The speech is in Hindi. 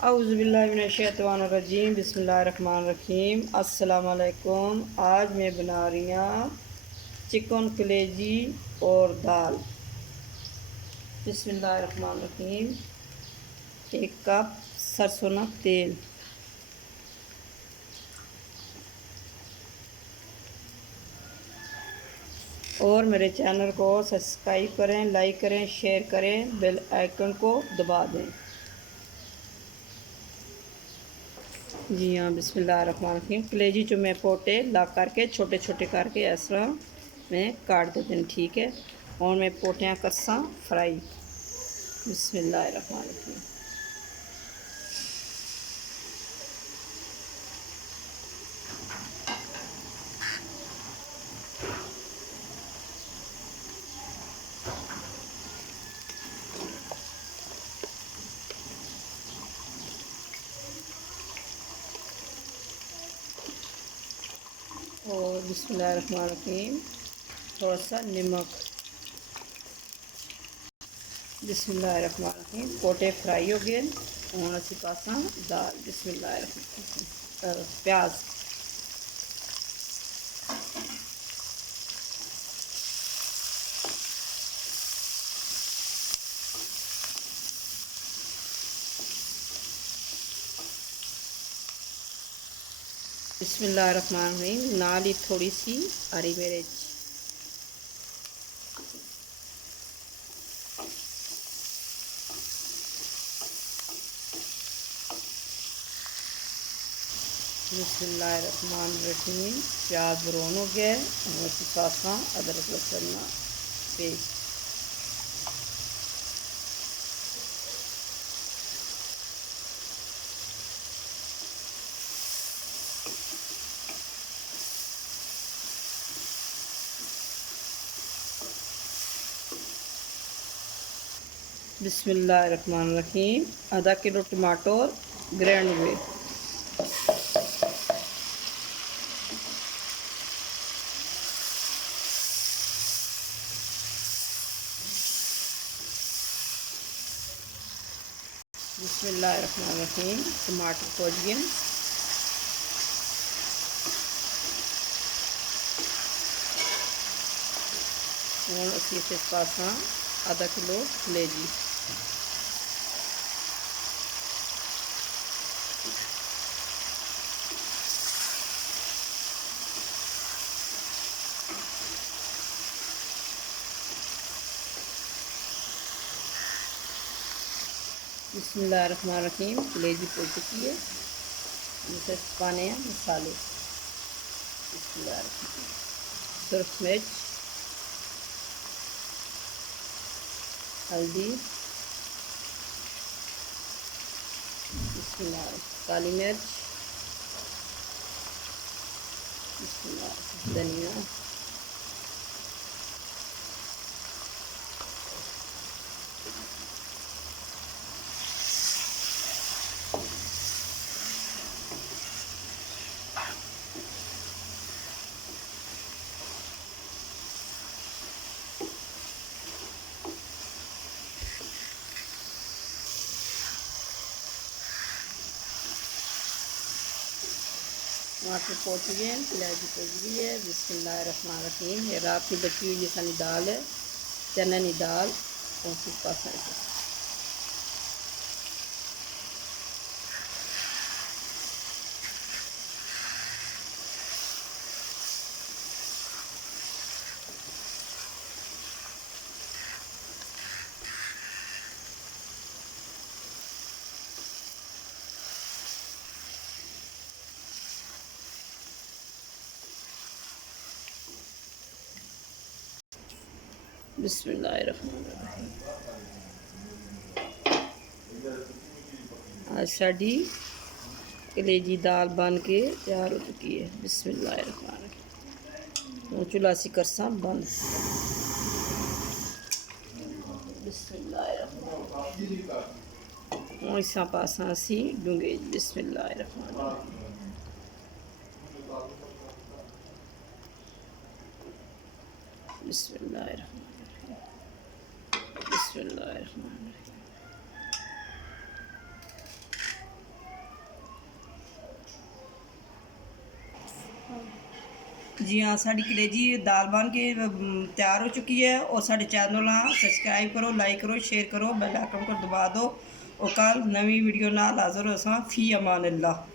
औज़ुबिल्लाहिमिनश्शैतानिर्रजीम बिस्मिल्लाहिर्रहमानिर्रहीम। अस्सलाम वालेकुम। आज मैं बना रही हूँ चिकन कलेजी और दाल। बिस्मिल्लाहिर्रहमानिर्रहीम। 1 कप सरसों का तेल, और मेरे चैनल को सब्सक्राइब करें, लाइक करें, शेयर करें, बेल आइकन को दबा दें। जी हाँ, बिस्मिल्लाहिर्रहमानिर्रहीम। कलेजी जो मैं पोटे ला करके छोटे छोटे करके ऐसा मैं काट देते हैं, ठीक है। और मैं पोटियाँ करसा फ्राई। बिस्मिल्लाहिर्रहमानिर्रहीम। और बिस्मिल्लाहिर्रहमानिर्रहीम थोड़ा सा नमक। बिस्मिल्लाहिर्रहमानिर्रहीम पोटे फ्राई हो गए। और असी पासा दाल। बिस्मिल्लाहिर्रहमानिर्रहीम प्याज। बिस्मिल्लाहिर्रहमानिर्रहीम नाल ही थोड़ी सी हरी मिर्च। बिस्मिल्लाहिर्रहमानिर्रहीम प्याज ब्राउन हो गया। और असी पासा अदरक लहसुन का पेस्ट। बिस्मिल्लाहिर्रहमानिर्रहीम आधा किलो टमाटर ग्रैंड हुए। बिस्मिल्लाहिर्रहमानिर्रहीम टमाटर को दिए। और उसी के पास आधा किलो कलेजी। बिस्मिल्लाहिर्रहमानिर्रहीम कलेजी पड़ चुकी है। इसे पाने हैं मसाले। बिस्मिल्लाहिर्रहमानिर्रहीम सुरख मिर्च, हल्दी, काली मिर्च, धनिया, टमाटर पहुँच गए, कलेजी पहुँच गई है। बिस्मिल्लाहिर्रहमानिर्रहीम ये रात की बची हुई सानी दाल है, चने की दाल। और उसके पास बिस्मिल्लाहिर्रहमानिर्रहीम आज साड़ी कलेजी दाल बन के तैयार हो चुकी है। बिस्मिल्लाहिर्रहमानिर्रहीम चूल्हा सी करसा बंद। बिस्मिल्लाहिर्रहमानिर्रहीम इसा पासा असी डूंगे। बिस्मिल्लाहिर्रहमानिर्रहीम बिस्मिल्लाहिर्रहमानिर्रहीम बिस्मिल्लाहिर्रहमानिर्रहीम जी हाँ, साड़ी कलेजी दाल बन के तैयार हो चुकी है। और साढ़े चैनल सब्सक्राइब करो, लाइक करो, शेयर करो, बेल आइकन को दबा दो। और कल नवी वीडियो नाल हाज़र हो। फ़ी अमान अल्लाह।